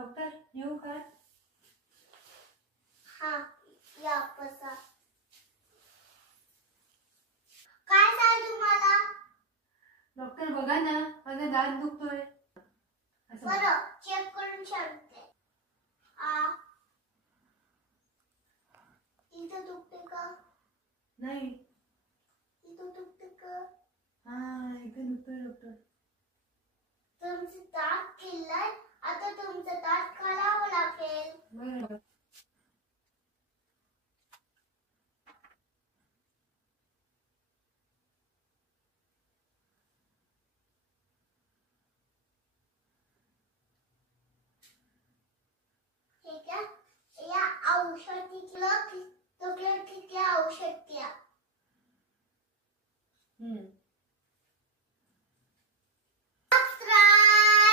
Doctor येऊ का? हा या बसा. काय झालं तुम्हाला? डॉक्टर बघा ना, माझा दात दुखतोय. बरं चेक करून सांगते. इथं दुखते का? नाही. इथं दुखते का? हा इथे दुखतोय डॉक्टर. तुमचं दात किल्लाय, आता तुमचं दात काढावं लागेल. बरं. ठीक आहे. या औषधीतलं किती औषध द्या.